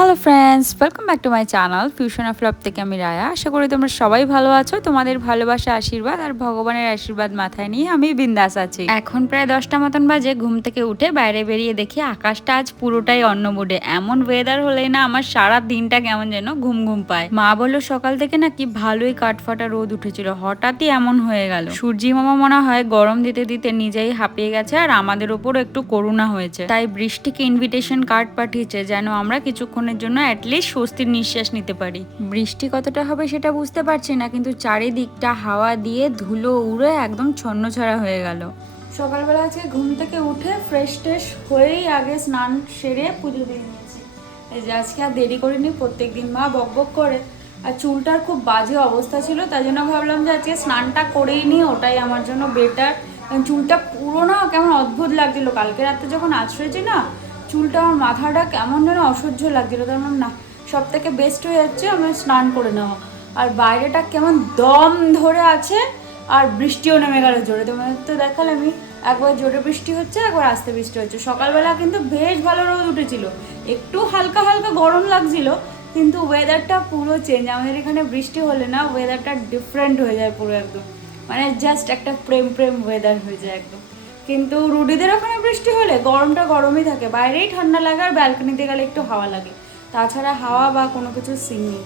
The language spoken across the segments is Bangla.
Hello friends welcome back to my channel fusion of love থেকে আমি রায়া। আশা করি তোমরা সবাই ভালো আছো। তোমাদের ভালোবাসা, আশীর্বাদ আর ভগবানের আশীর্বাদ মাথায় নিয়ে আমি বিন্দাস আছি। এখন প্রায় দশটা মতন বাজে, ঘুম থেকে উঠে বাইরে বেরিয়ে দেখি আকাশটা আজ পুরোটাই অন্য মুডে এমন ওয়েদার হলেই না আমার সারা দিনটা কেমন যেন ঘুম ঘুম পায়। মা বলল, সকাল থেকে নাকি ভালোই কাঠফাটা রোদ উঠেছিল। হঠাৎই এমন হয়ে গেল। সূর্যি মামা মনে হয় গরম দিতে দিতে নিজেই হাঁপিয়ে গেছে আর আমাদের ওপর একটু করুণা হয়েছে। তাই বৃষ্টিকে ইনভিটেশন কার্ড পাঠিয়েছে যেন আমরা কিছুক্ষণের জন্য অ্যাটলিস্ট স্বস্তির নিঃশ্বাস নিতে পারি। বৃষ্টি কতটা হবে সেটা বুঝতে পারছি না কিন্তু চারিদিকটা হাওয়া দিয়ে ধুলো উড়ে একদম ছন্নছাড়া হয়ে গেল। সকালবেলা আজকে ঘুম থেকে উঠে ফ্রেশ ট্রেশ হয়েই আগে স্নান সেরে পুজো দিয়ে নিয়েছি। এই যে আজকে আর দেরি করিনি প্রত্যেক দিন মা বক বক করে। আর চুলটার খুব বাজে অবস্থা ছিল তাই জন্য ভাবলাম যে আজকে স্নানটা করেই নিই ওটাই আমার জন্য বেটার কারণ চুলটা পুরো না কেমন অদ্ভুত লাগছিল। কালকে রাতে যখন আছড়েছি না চুলটা আমার মাথাটা কেমন যেন অসহ্য লাগছিল। তার মানে না, সব থেকে বেস্ট হয়ে যাচ্ছে আমার স্নান করে নেওয়া আর বাইরেটা কেমন দম ধরে আছে আর বৃষ্টিও নেমে গেল জোরে। তোমাদের তো দেখালে আমি একবার জোরে বৃষ্টি হচ্ছে, একবার আস্তে বৃষ্টি হচ্ছে। সকালবেলা কিন্তু বেশ ভালো রোদ উঠেছিল। একটু হালকা হালকা গরম লাগছিল, কিন্তু ওয়েদারটা পুরো চেঞ্জ আমাদের এখানে বৃষ্টি হলে না ওয়েদারটা ডিফারেন্ট হয়ে যায় পুরো একদম। মানে জাস্ট একটা প্রেম প্রেম ওয়েদার হয়ে যায় একদম। কিন্তু রুডিদের ওখানে বৃষ্টি হলে গরমটা গরমই থাকে। বাইরেই ঠান্ডা লাগে আর ব্যালকনিতে গেলে একটু হাওয়া লাগে। তাছাড়া হাওয়া বা কোনো কিছু সিন নেই।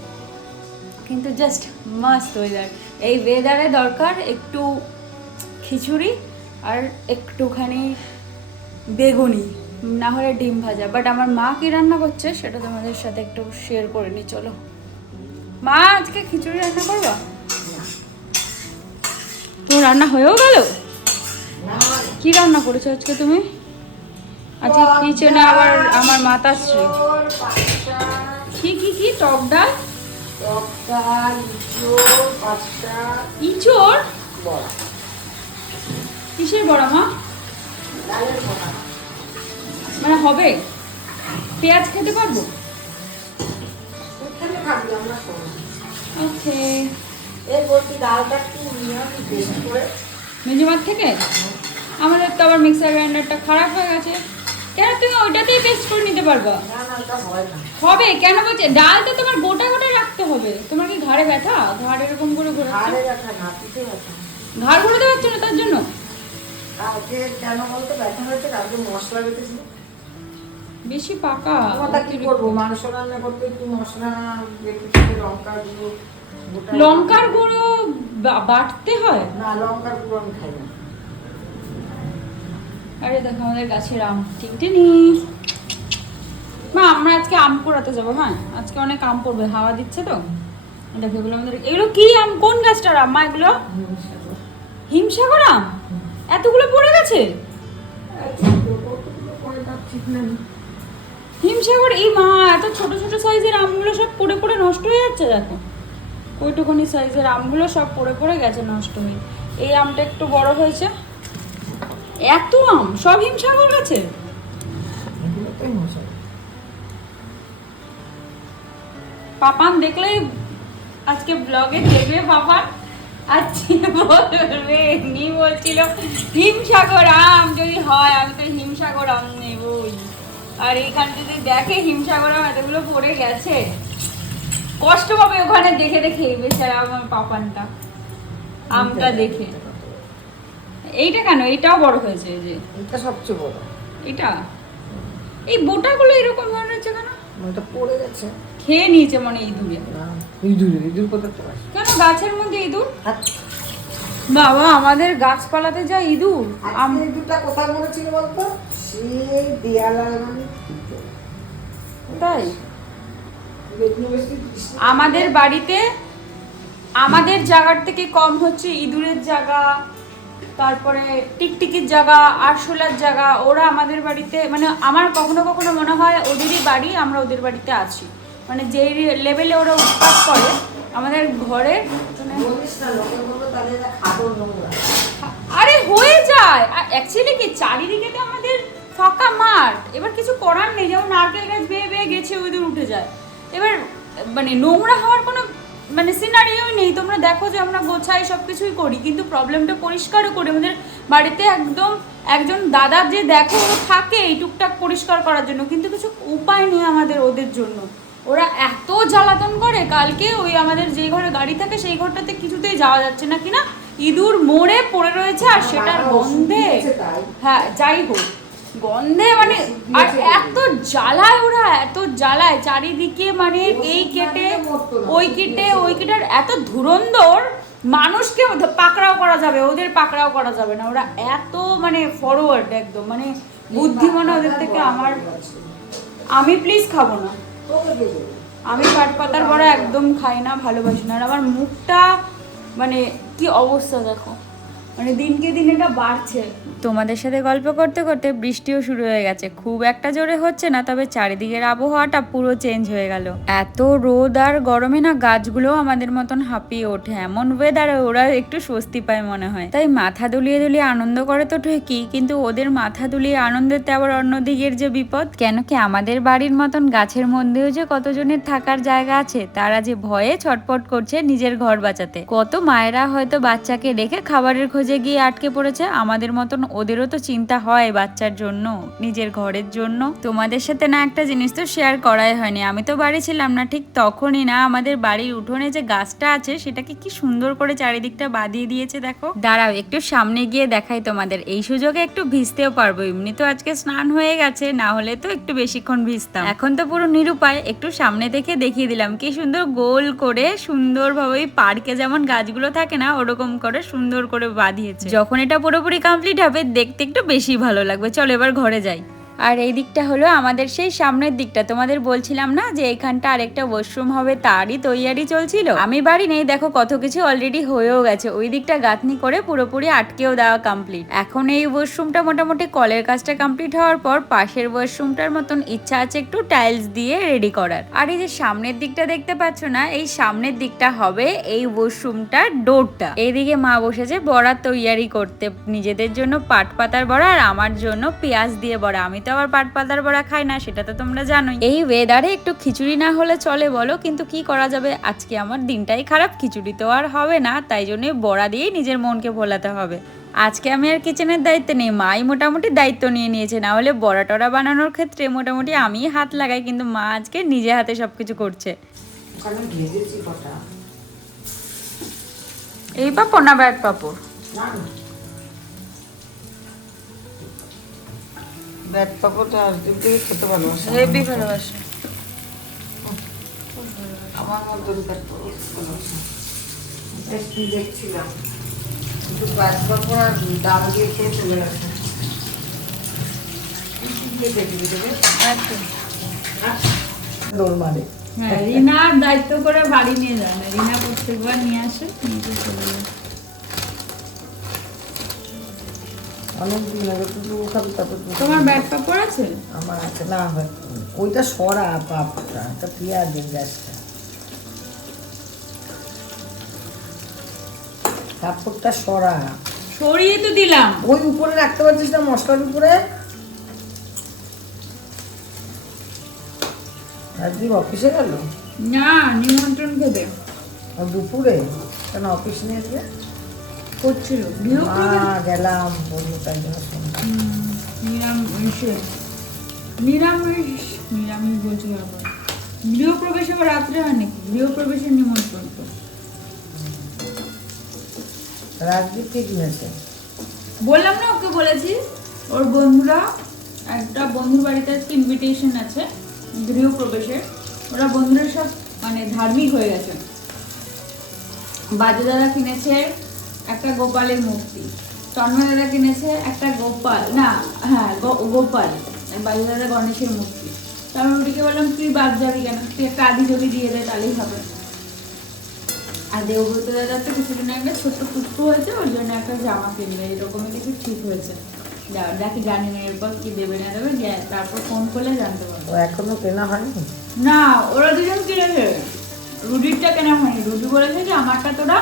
কিন্তু জাস্ট মাস্ট ওয়েদার এই ওয়েদারে দরকার একটু খিচুড়ি আর একটুখানি বেগুনি না হলে ডিম ভাজা। বাট আমার মা কি রান্না করছে সেটা তোমাদের সাথে একটু শেয়ার করে নি চলো। মা আজকে খিচুড়ি রান্না করবা? তো রান্না হয়েও গেল? কি রান্না করেছ আজকে তুমি? আজকে কিচেনে আবার আমার মাতাশ্রী। কি কি কি? টক ডাল? ইঁচড়? কিসের বড়া মা? মানে হবে? পেঁয়াজ খেতে পারব? ওকে। মেজুমার থেকে? আমাদের তো আবার মিক্সার গ্রাইন্ডারটা খারাপ হয়ে গেছে। কেন তুমি ওইটাতেই টেস্ট করে নিতে পারবা? হবে কেন বলছে? ডালটা তোমার গোটা গোটা রাখতে হবে। তোমার কি ঘাড়ে ব্যথা? ঘাড় এরকম করে ঘোরাচ্ছে? ঘাড় ঘোরাতে পারছ না তার জন্য? কেন বলতো? ব্যথা হয়েছে কালকে মশলা বেশি পাকা। কি করব? মাংস রান্না করতে একটু মশলা লঙ্কা গুঁড়ো লঙ্কার গুঁড়ো বাটতে হয়? না লঙ্কার গুঁড়ো আমি খাই না। আরে দেখো আমাদের গাছের আম। টিকটিনি মা, আমরা আজকে আম কুড়াতে যাব হ্যাঁ? আজকে অনেক আম পড়বে, হাওয়া দিচ্ছে তো। দেখো এগুলো আমাদের এগুলো কি আম? কোন গাছটার আম? মা, এগুলো? হিমসাগর আম? এতগুলো পড়ে গেছে? হিমসাগর, এই মা, এত ছোট ছোট সাইজের আমগুলো সব পড়ে পড়ে নষ্ট হয়ে যাচ্ছে, দেখো। ওইটুকুনি সাইজের আমগুলো সব পড়ে পড়ে গেছে, নষ্ট হয়ে। এই আমটা একটু বড় হয়েছে। এত আম, সব হিমসাগর গাছে? পাপান দেখলেই আজকে ব্লগে দেখবে পাপান? বলবে বলছিল, হিমসাগর আম যদি হয়, আমি তো হিমসাগর আম নেবই। আর এখানে যদি দেখে হিমসাগর আম এতগুলো পড়ে গেছে। কষ্ট পাবে ওখানে দেখে দেখে বেচারা আমার পাপানটা, আমটা দেখে। এইটা কেন? এইটাও বড় হয়েছে এই যে। এটা সবচেয়ে বড়। এটা এই বোটাগুলো এরকম ধরনের হচ্ছে কেন? এটা পড়ে গেছে। খেয়ে নিয়েছে মনে হয় ইঁদুরে। ইঁদুর ইঁদুর কোথা কেন গাছের মধ্যে ইঁদুর? হাত বাবা আমাদের গাছপালাতে যা ইঁদুর ইঁদুরটা কোথায় মরেছিল বলতো? সেই দেয়াল তাই? বেগুনি বেশি বৃষ্টি। আমাদের বাড়িতে আমাদের জায়গার থেকে কম হচ্ছে ইঁদুরের জায়গা। তারপরে টিকটিকির জায়গা, আরশোলার জায়গা, ওরা আমাদের বাড়িতে মানে আমার কখনো কখনো মনে হয় ওদেরই বাড়ি, আমরা ওদের বাড়িতে আছি। মানে যেই লেভেলে ওরা উৎপাত করে, আমাদের ঘরে আরে হয়ে যায়। আর অ্যাকচুয়ালি কি, চারিদিকে তো আমাদের ফাঁকা মাঠ। এবার কিছু করার নেই, যেমন নারকেল গাছ বেয়ে বেয়ে গেছে ওই দূর উঠে যায়। এবার মানে নোংরা হওয়ার কোনো মানে সিনারিও নেই। তোমরা দেখো যে আমরা গোছাই সব কিছুই করি কিন্তু প্রবলেমটা পরিষ্কারও করি। আমাদের বাড়িতে একদম একজন দাদা যে দেখো ও থাকে এই টুকটাক পরিষ্কার করার জন্য কিন্তু কিছু উপায় নেই আমাদের ওদের জন্য। ওরা এত জ্বালাতন করে কালকে ওই আমাদের যে ঘরে গাড়ি থাকে সেই ঘরটাতে কিছুতেই যাওয়া যাচ্ছে না কিনা? ইঁদুর মোড়ে পড়ে রয়েছে আর সেটার গন্ধে হ্যাঁ যাই হোক। গন্ধে মানে আর এত জ্বালায় ওরা, এত জ্বালায়, চারিদিকে মানে এই কেটে, ওই কেটে ওই কেটে এত ধুরন্ধর, মানুষকে পাকড়াও করা যাবে, ওদের পাকড়াও করা যাবে না। ওরা এত মানে ফরওয়ার্ড একদম মানে বুদ্ধিমান ওদের থেকে আমার, আমি প্লিজ খাব না? আমি পাট পাতার বড়া একদম খাই না, ভালোবাসি না। আর আমার মুখটা মানে কি অবস্থা দেখো। মানে দিনকে দিন এটা বাড়ছে। তোমাদের সাথে গল্প করতে করতে বৃষ্টিও শুরু হয়ে গেছে। খুব একটা জোরে হচ্ছে না, তবে চারিদিকের আবহাওয়াটা পুরো চেঞ্জ হয়ে গেল। এত রোদ আর গরমে না গাছগুলো আমাদের মতন হাঁপিয়ে ওঠে। এমন ওয়েদারে ওরা একটু স্বস্তি পায় মনে হয়। তাই মাথা দুলিয়ে দুলিয়ে আনন্দ করে তো ঠিকই কিন্তু ওদের মাথা দুলিয়ে আনন্দের আনন্দেতে আবার অন্যদিকের যে বিপদ। কেন কি আমাদের বাড়ির মতন গাছের মধ্যেও যে কতজনের থাকার জায়গা আছে, তারা যে ভয়ে ছটপট করছে নিজের ঘর বাঁচাতে। কত মায়েরা হয়তো বাচ্চাকে রেখে খাবারের খোঁজে গিয়ে আটকে পড়েছে, আমাদের মতন ওদেরও তো চিন্তা হয় বাচ্চার জন্য, নিজের ঘরের জন্য। তোমাদের সাথে না একটা জিনিস তো শেয়ার করাই হয়নি। আমি তো বাড়ি ছিলাম না, ঠিক তখনই না আমাদের বাড়ির উঠোনে যে গাছটা আছে, সেটাকে কি সুন্দর করে চারিদিকটা বাঁধিয়ে দিয়েছে, দেখো। দাঁড়াও, একটু সামনে গিয়ে দেখাই তোমাদের। এই সুযোগে একটু ভিজতেও পারব। এমনি তো আজকে স্নান হয়ে গেছে, না হলে তো একটু বেশিক্ষণ ভিজতাম। এখন তো পুরো নিরুপায়, একটু সামনে থেকে দেখিয়ে দিলাম। কি সুন্দর গোল করে, সুন্দরভাবে পার্কে যেমন গাছগুলো থাকে না, ওরকম করে সুন্দর করে বাঁধিয়েছে যখন এটা পুরোপুরি কমপ্লিট হবে, দেখতে একটু বেশি ভালো লাগবে। চলো, এবার ঘরে যাই। আর এই দিকটা হলো আমাদের সেই সামনের দিকটা। তোমাদের বলছিলাম না যে এখানটা আরেকটা ওয়াশরুম হবে, তারই তৈয়ারি চলছিল। আমি বাড়ি নেই, দেখো কত কিছু অলরেডি হয়েও গেছে। ওই দিকটা গাঁথনি করে পুরোপুরি আটকেও দেওয়া কমপ্লিট এখন এই ওয়াশরুমটা মোটামুটি কলের কাজটা কমপ্লিট হওয়ার পর পাশের ওয়াশরুমটার মতন ইচ্ছা আছে একটু টাইলস দিয়ে রেডি করার। আর এই যে সামনের দিকটা দেখতে পাচ্ছ না, এই সামনের দিকটা হবে এই ওয়াশরুমটার ডোরটা এইদিকে মা বসেছে বড়া তৈয়ারি করতে। নিজেদের জন্য পাট পাতার বড়া আর আমার জন্য পেঁয়াজ দিয়ে বড়া। আমি তো আবার পাট পাতার বড়া খাই না সেটা তো তোমরা জানোই। এই ওয়েদারে একটু খিচুড়ি না হলে চলে বলো কিন্তু কি করা যাবে? আজকে আমার দিনটাই খারাপ খিচুড়ি তো আর হবে না তাই জন্য বড়া দিয়েই নিজের মনকে ভোলাতে হবে। আজকে আমি আর কিচেনের দায়িত্ব নেই মাই মোটামুটি দায়িত্ব নিয়ে নিয়েছে না হলে বড়া টড়া বানানোর ক্ষেত্রে মোটামুটি আমি হাত লাগাই কিন্তু মা আজকে নিজে হাতে সব কিছু করছে এই পাপড় না ব্যাট পাপড়? ব্যাট পাপড়টা আসদিক থেকে খেতে ভালোবাসে। হেভি ভালোবাসে। আমার মতন ব্যাট পাপড় ভালোবাসে। একটু দেখছিলাম। কিন্তু ব্যাট পাপড় আর ডাল দিয়ে খেয়ে চলে গেছে। মারে হ্যাঁ রিনার দায়িত্ব করে বাড়ি নিয়ে যায় না রিনা প্রত্যেকবার নিয়ে আসে নিয়ে চলে যায়। অনেক দিন আগে তুই খাবি তারপর তুই তোমার ব্যাট পাপড় আছে? আমার আছে না হয়। ওইটা সরা তা পেঁয়াজ গ্যাসটা সরা। সরিয়ে তো দিলাম। ওই উপরে রাখতে পারছিস না মশলার উপরে? রাজদীপ অফিসে গেল? না নিমন্ত্রণ খেতে দুপুরে? কেন অফিস নিয়ে করছিল গেলাম তাই জন্য নিরামিষে। নিরামিষ নিরামিষ বলছিল আবার গৃহপ্রবেশ আবার রাত্রে হয় নাকি? গৃহপ্রবেশের নিমন্ত্রণ তো। রাজদীপ কে কিনেছে বললাম না ওকে বলেছি। ওর বন্ধুরা একটা বন্ধুর বাড়িতে আজকে ইনভিটেশন আছে গৃহপ্রবেশের। ওরা বন্ধুরা সব মানে ধার্মিক হয়ে গেছে। বাজু দাদা কিনেছে একটা গোপালের মূর্তি। তন্ময় দাদা কিনেছে একটা গোপাল না হ্যাঁ গোপাল বাজু দাদা গণেশের মূর্তি। তো আমি রুটিকে বললাম তুই বাদ যাবি কেন? তুই একটা আদি যদি দিয়ে দেয় তাহলেই হবে। আর দেবব্রত দাদার তো কিছুদিন আগে ছোট্ট পুষ্প হয়েছে ওর জন্য একটা জামা কিনবে এরকমই কিছু ঠিক হয়েছে। দেখি জানি না এরপর কি দেবে না দেবে তারপর ফোন করলে জানতে পারব। এখনও কেনা হয়নি? না ওরা দুজন কিনেছে। রুডিরটা কেনা হয়নি। রুডি বলেছে যে আমারটা তোরা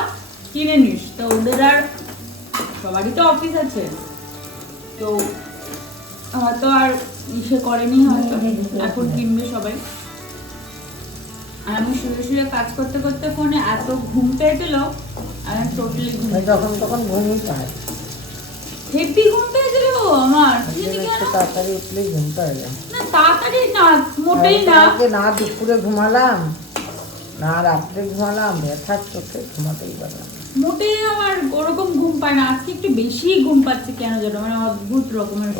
কিনে নিস। তো ওদের আর সবারই তো অফিস আছে। তো হয়তো আর ইসে করেনি হয়তো। এখন কিনবে সবাই। আর আমি শুয়ে শুয়ে কাজ করতে করতে ফোনে এত ঘুম পেয়েছিল আমি টোটালি ঘুম যখন তখন ঘুমই পায়। হেভি ঘুম পেয়েছিল গো আমার। তাড়াতাড়ি উঠলেই ঘুম পায় যায় না তাড়াতাড়ি না মোটেই না। না দুপুরে ঘুমালাম না রাত্রে ঘুমালাম ব্যথার চোখে ঘুমাতেই পারলাম। মোটেই আমার ওরকম ঘুম পায় না। আজকে একটু বেশি ঘুম পাচ্ছে কেন যেন মানে অদ্ভুত রকমের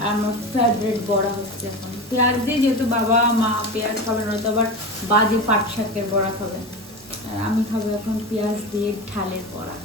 আর আমার ফেভারিট বড়া হচ্ছে এখন। পেঁয়াজ দিয়ে যেহেতু বাবা মা পেঁয়াজ খাবে না তো আবার বাজে পাট শাকের বড়া খাবে। আর আমি খাব এখন পেঁয়াজ দিয়ে ঢালের বড়া।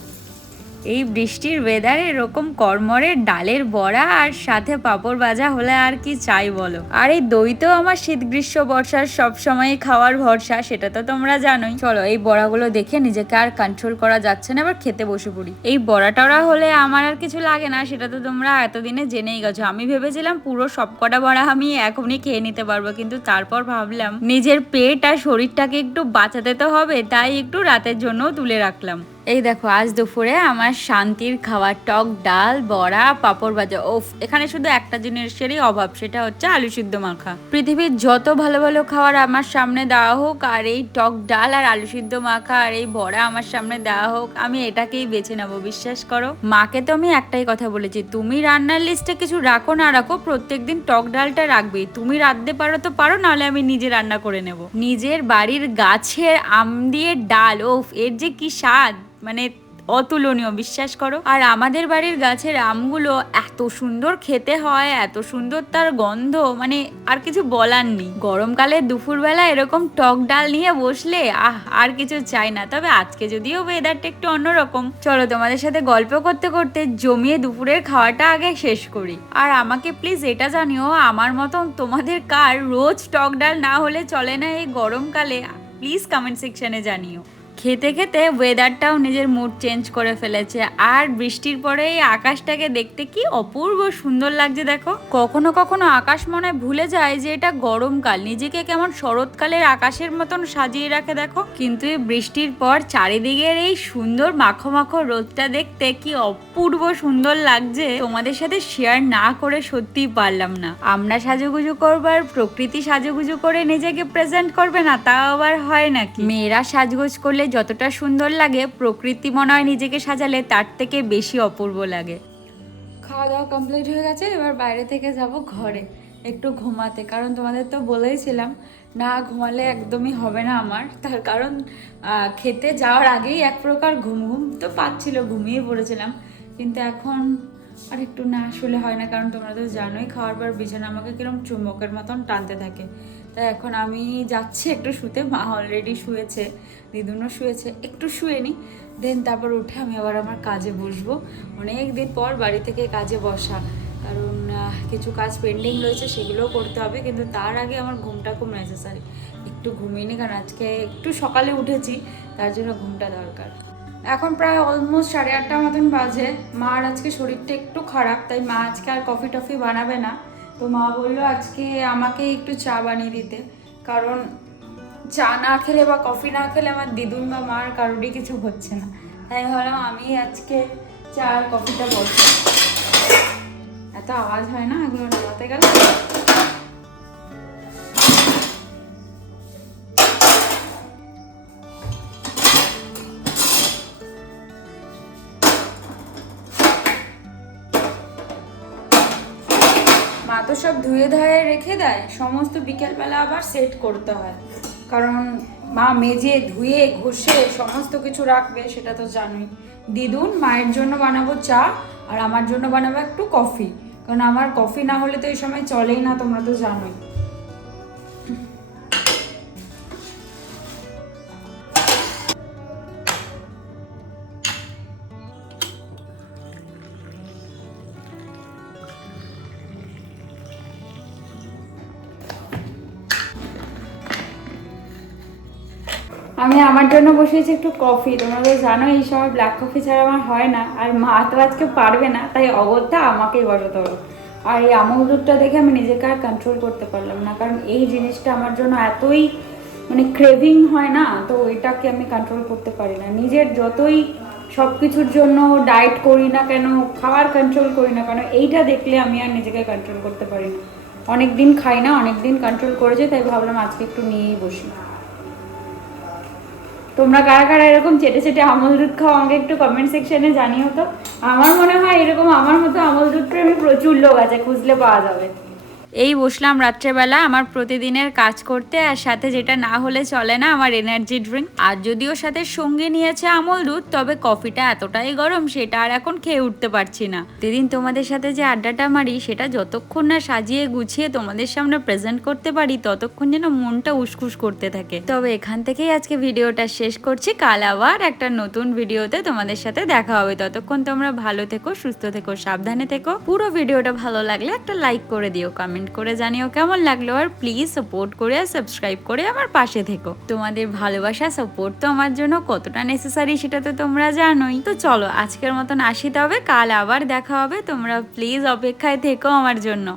এই বৃষ্টির ওয়েদারে এরকম কর্মরের ডালের বড়া আর সাথে পাঁপড় ভাজা হলে আর কি চাই বলো? আর এই দই তো আমার শীত গ্রীষ্ম বর্ষার সব সময় খাওয়ার ভরসা, সেটা তো তোমরা জানোই। চলো, এই বড়াগুলো দেখে নিজেকে আর কন্ট্রোল করা যাচ্ছে না, এবার খেতে বসে পড়ি। এই বড়া টড়া হলে আমার আর কিছু লাগে না, সেটা তো তোমরা এতদিনে জেনেই গেছো। আমি ভেবেছিলাম পুরো সবকটা বড়া আমি এখনই খেয়ে নিতে পারব, কিন্তু তারপর ভাবলাম নিজের পেট আর শরীরটাকে একটু বাঁচাতে তো হবে, তাই একটু রাতের জন্য তুলে রাখলাম। এই দেখো, আজ দুপুরে আমার শান্তির খাওয়া, টক ডাল, বড়া, পাঁপড় ভাজা, ওফ, এখানে শুধু একটা জিনিসেরই অভাব, সেটা হচ্ছে আলু সিদ্ধ মাখা। পৃথিবীর যত ভালো ভালো খাবার আমার সামনে দেওয়া হোক, আর এই টক ডাল আর আলু সিদ্ধ মাখা আর এই বড়া আমার সামনে দেওয়া হোক, আমি এটাকেই বেছে নেব, বিশ্বাস করো। মাকে তো আমি একটাই কথা বলেছি, তুমি রান্নার লিস্টে কিছু রাখো না রাখো, প্রত্যেকদিন টক ডালটা রাখবে তুমি রাঁধতে পারো তো পারো, নাহলে আমি নিজে রান্না করে নেব। নিজের বাড়ির গাছের আম দিয়ে ডাল, ওফ, এর যে কি স্বাদ! মানে অতুলনীয়, বিশ্বাস করো। আর আমাদের বাড়ির গাছের আমগুলো এত সুন্দর খেতে হয়, এত সুন্দর তার গন্ধ মানে আর কিছু বলার নেই। গরমকালে দুপুরবেলা এরকম টক ডাল নিয়ে বসলে, আহ, আর কিছু চাই না। তবে আজকে যদিও ওয়েদারটা একটু অন্যরকম। চলো তোমাদের সাথে গল্প করতে করতে জমিয়ে দুপুরের খাওয়াটা আগে শেষ করি। আর আমাকে প্লিজ এটা জানিও, আমার মতন তোমাদের কার রোজ টক ডাল না হলে চলে না এই গরমকালে? প্লিজ কমেন্ট সেকশনে জানিও। খেতে খেতে ওয়েদারটাও নিজের মুড চেঞ্জ করে ফেলেছে। আর বৃষ্টির পরে এই আকাশটাকে দেখতে কি অপূর্ব সুন্দর লাগছে দেখো। কখনো কখনো আকাশ মনে ভুলে যায় যে এটা গরমকাল। নিজেকে কেমন শরৎকালের আকাশের মতন সাজিয়ে রাখে দেখো। কিন্তু এই বৃষ্টির পর চারিদিকের এই সুন্দর মাখো মাখো রোদটা দেখতে কি অপূর্ব সুন্দর লাগছে। তোমাদের সাথে শেয়ার না করে সত্যিই পারলাম না। আমরা সাজুগুজু করবার, প্রকৃতি সাজুগুজু করে নিজেকে প্রেজেন্ট করবে না, তাও আবার হয় নাকি? মেয়েরা সাজগোজ করলে যতটা সুন্দর লাগে, প্রকৃতি মনে হয় নিজেকে সাজালে তার থেকে বেশি অপূর্ব লাগে। খাওয়া দাওয়া কমপ্লিট হয়ে গেছে, এবার বাইরে থেকে যাব ঘরে। একটু ঘুমাতে, কারণ তোমাদের তো বলেইছিলাম, না ঘুমালে একদমই হবে না আমার। তার কারণ খেতে যাওয়ার আগেই এক প্রকার ঘুম ঘুম তো পাচ্ছিল, ঘুমিয়ে পড়েছিলাম। কিন্তু এখন আর একটু না শুলে হয় না, কারণ তোমরা তো জানোই, খাওয়ার পর বিছানা আমাকে কীরকম চুম্বকের মতন টানতে থাকে। তাই এখন আমি যাচ্ছি একটু শুতে, মা অলরেডি শুয়েছে, দিদুনও শুয়েছে, একটু শুয়ে নি। দেন তারপর উঠে আমি আবার আমার কাজে বসবো। অনেক দিন পর বাড়ি থেকে কাজে বসা। কারণ কিছু কাজ পেন্ডিং রয়েছে, সেগুলোও করতে হবে। কিন্তু তার আগে আমার ঘুমটা খুব নেসেসারি একটু ঘুমিয়ে নি, কারণ আজকে একটু সকালে উঠেছি, তার জন্য ঘুমটা দরকার। এখন প্রায় অলমোস্ট সাড়ে আটটা মতন বাজে। মার আজকে শরীরটা একটু খারাপ, তাই মা আজকে আর কফি টফি বানাবে না। তো মা বলল আজকে আমাকে একটু চা বানিয়ে দিতে। কারণ চা না খেলে বা কফি না খেলে আমার দিদুন বা মার কারোরই কিছু হচ্ছে না। তাই ভাবলাম আমি আজকে চা আর কফিটা বসে এত আওয়াজ হয় না এগুলো নামাতে গেলে? তো সব ধুয়ে ধুয়ে রেখে দেয়, সমস্ত বিকেলবেলা আবার সেট করতে হয়। কারণ মা মেজে, ধুয়ে, ঘষে সমস্ত কিছু রাখবে, সেটা তো জানোই। দিদুন, মায়ের জন্য বানাবো চা আর আমার জন্য বানাবো একটু কফি। কারণ আমার কফি না হলে তো এই সময় চলেই না, তোমরা তো জানোই। আমি আমার জন্য বসিয়েছি একটু কফি। তোমরা তো জানো এই সময় ব্ল্যাক কফি ছাড়া আমার হয় না। আর মা তো আজকে পারবে না, তাই অগত্যা আমাকেই বসাতে হলো আর এই আমল দুধটা দেখে আমি নিজেকে আর কন্ট্রোল করতে পারলাম না, কারণ এই জিনিসটা আমার জন্য এতই মানে ক্রেভিং হয় না, তো এটাকে আমি কন্ট্রোল করতে পারি না। নিজের যতই সব কিছুর জন্য ডায়েট করি না কেন, খাবার কন্ট্রোল করি না কেন, এইটা দেখলে আমি আর নিজেকে কন্ট্রোল করতে পারি না। অনেক দিন খাই না অনেক দিন কন্ট্রোল করেছে, তাই ভাবলাম আজকে একটু নিয়েই বসি। তোমরা কারা কারা এরকম চেটে চেটে আমল দুধ খাও আমাকে একটু কমেন্ট সেকশনে জানিও তো। আমার মনে হয় এরকম আমার মতো আমল দুধ প্রেমী প্রচুর লোক আছে, খুঁজলে পাওয়া যাবে। এই বসলাম রাত্রেবেলা আমার প্রতিদিনের কাজ করতে, আর সাথে যেটা না হলে চলে না আমার এনার্জি ড্রিঙ্ক আর যদিও সাথে সঙ্গে নিয়েছে আমল দুধ, তবে কফিটা এতটাই গরম সেটা আর এখন খেয়ে উঠতে পারছি না। প্রতিদিন তোমাদের সাথে যে আড্ডাটা মারি, সেটা যতক্ষণ না সাজিয়ে গুছিয়ে তোমাদের সামনে প্রেজেন্ট করতে পারি, ততক্ষণ যেন মনটা উসকুস করতে থাকে। তবে এখান থেকেই আজকে ভিডিওটা শেষ করছি। কাল আবার একটা নতুন ভিডিওতে তোমাদের সাথে দেখা হবে। ততক্ষণ তোমরা ভালো থেকো, সুস্থ থেকো, সাবধানে থেকো। পুরো ভিডিওটা ভালো লাগলে একটা লাইক করে দিও কমেন্ট করে জানিও কেমন লাগল আর প্লিজ সাপোর্ট করে আর সাবস্ক্রাইব করে আমার পাশে থেকো। তোমাদের ভালোবাসা সাপোর্ট তো আমার জন্য কতটা নেসেসারি সেটা তো তোমরা জানোই। তো চলো আজকের মতন আসি তবে, কাল আবার দেখা হবে। তোমরা প্লিজ অপেক্ষায় থেকো আমার জন্য।